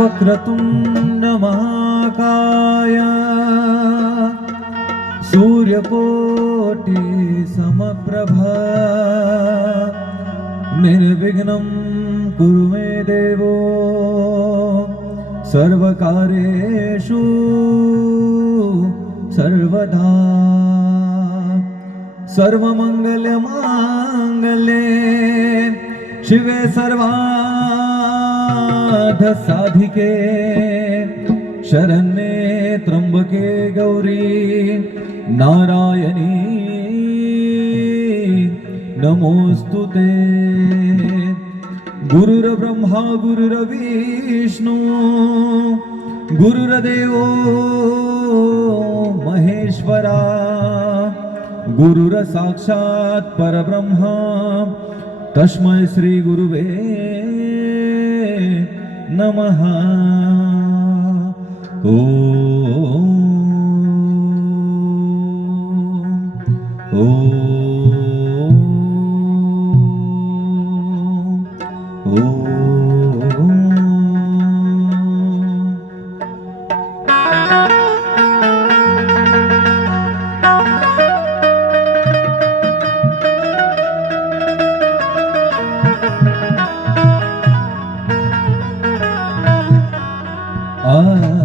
वक्रतुण्डमहाकाय सूर्यकोटिसमप्रभा। निर्विघ्नं कुरु मे देवो। सर्वकारेषु सर्वदा। सर्वमङ्गलमाङ्गले शिवे सर्वा साध साधिके, शरण्ये त्रंबके गौरी, नारायणी नमोस्तु ते। विष्णु गुरुर देवो महेश्वरा गुरुर साक्षात परब्रह्मा, तस्मै श्रीगुरुवे ನಮಃ ಓ thank you Ah.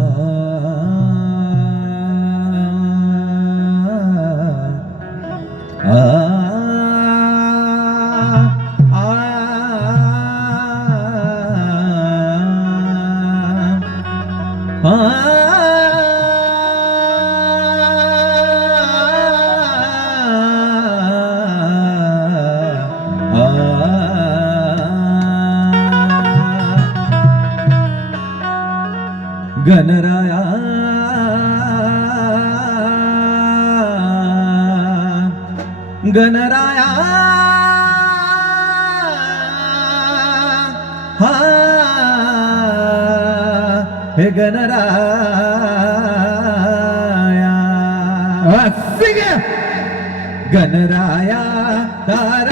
ഘനരായ ഘനരായ ഹേ ഗണരായ ഗണരായ താര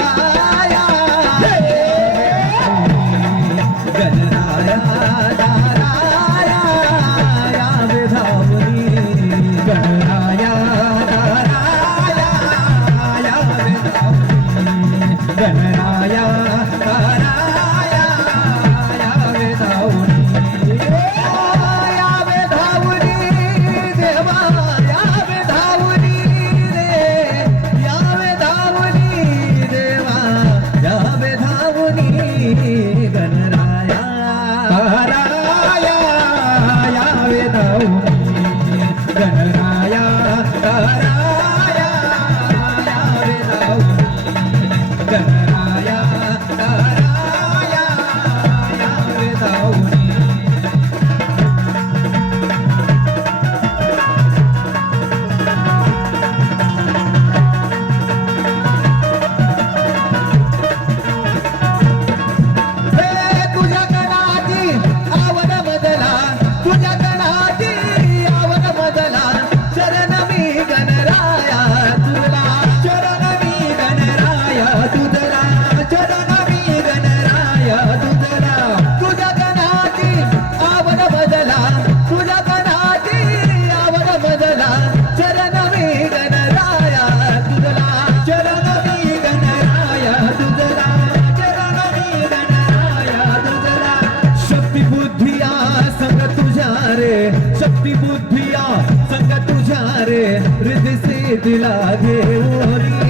हृदय से दिला दे ओरी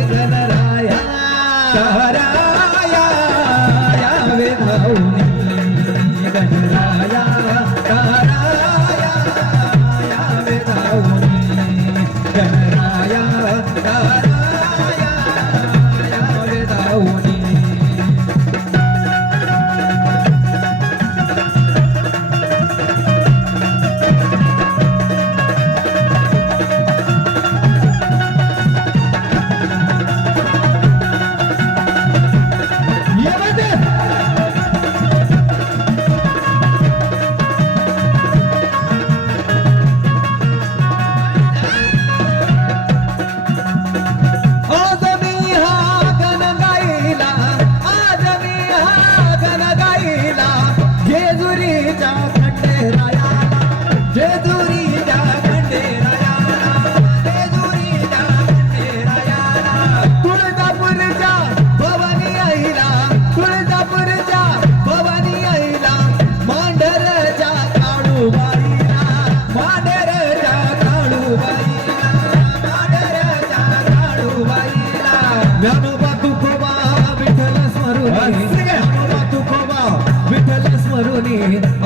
वरुणी.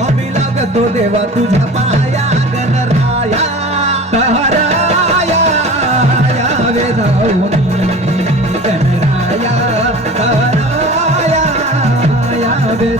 आम्ही लागतो देवा तुझ्या पाया गणराया. ताराया यावे जाऊन. गणराया ताराया यावे